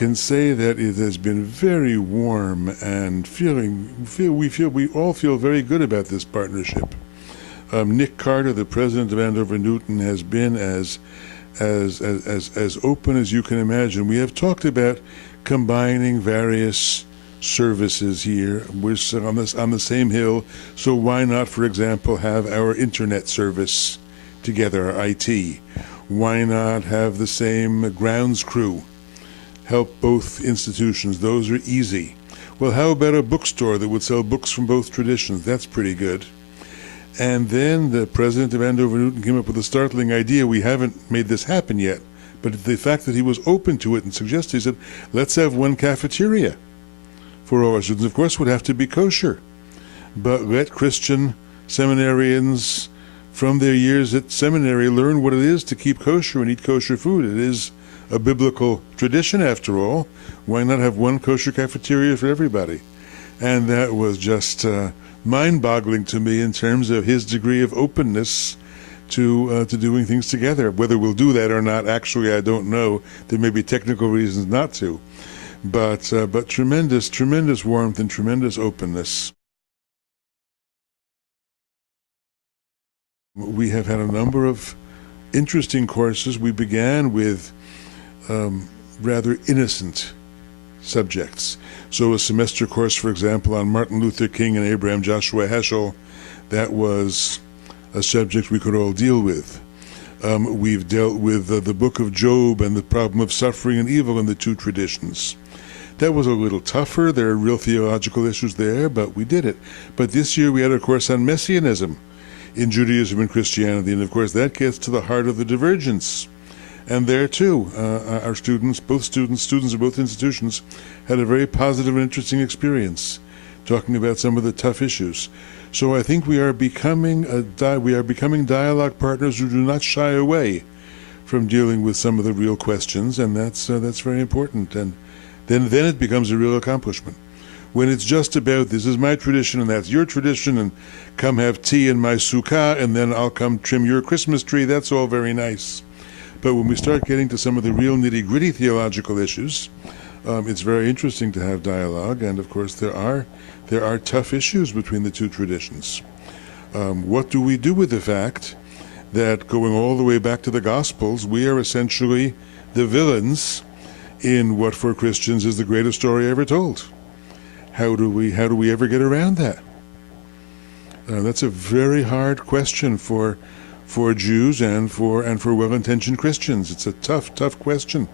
can say that it has been very warm, and we all feel very good about this partnership. Nick Carter, the president of Andover Newton, has been as open as you can imagine. We have talked about combining various services here. We're on the same hill, so why not, for example, have our internet service together, our IT? Why not have the same grounds crew help both institutions? Those are easy. Well, how about a bookstore that would sell books from both traditions? That's pretty good. And then the president of Andover Newton came up with a startling idea. We haven't made this happen yet, but the fact that he was open to it and suggested, he said, let's have one cafeteria for all our students. Of course, it would have to be kosher, but let Christian seminarians from their years at seminary learn what it is to keep kosher and eat kosher food. It is a biblical tradition, after all. Why not have one kosher cafeteria for everybody? And that was just mind-boggling to me in terms of his degree of openness to doing things together. Whether we'll do that or not, actually, I don't know. There may be technical reasons not to, but tremendous warmth and tremendous openness. We have had a number of interesting courses. We began with rather innocent subjects. So a semester course, for example, on Martin Luther King and Abraham Joshua Heschel, that was a subject we could all deal with. We've dealt with the book of Job and the problem of suffering and evil in the two traditions. That was a little tougher. There are real theological issues there, but we did it. But this year we had a course on messianism in Judaism and Christianity, and of course that gets to the heart of the divergence. And there too, our students of both institutions, had a very positive and interesting experience talking about some of the tough issues. So I think we are becoming dialogue partners who do not shy away from dealing with some of the real questions, and that's very important. And then it becomes a real accomplishment. When it's just about, this is my tradition and that's your tradition, and come have tea in my sukkah and then I'll come trim your Christmas tree, that's all very nice. But when we start getting to some of the real nitty-gritty theological issues, it's very interesting to have dialogue, and of course there are tough issues between the two traditions. What do we do with the fact that, going all the way back to the Gospels, we are essentially the villains in what for Christians is the greatest story ever told? How do we ever get around that? That's a very hard question for Jews and for well-intentioned Christians. It's a tough question.